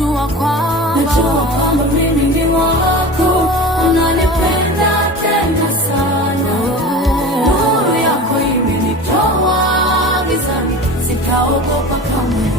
najua kwamba mimi ni wako, unanipenda tena sana. Nuru yako imenitoa gizani, sitaogopa kamwe.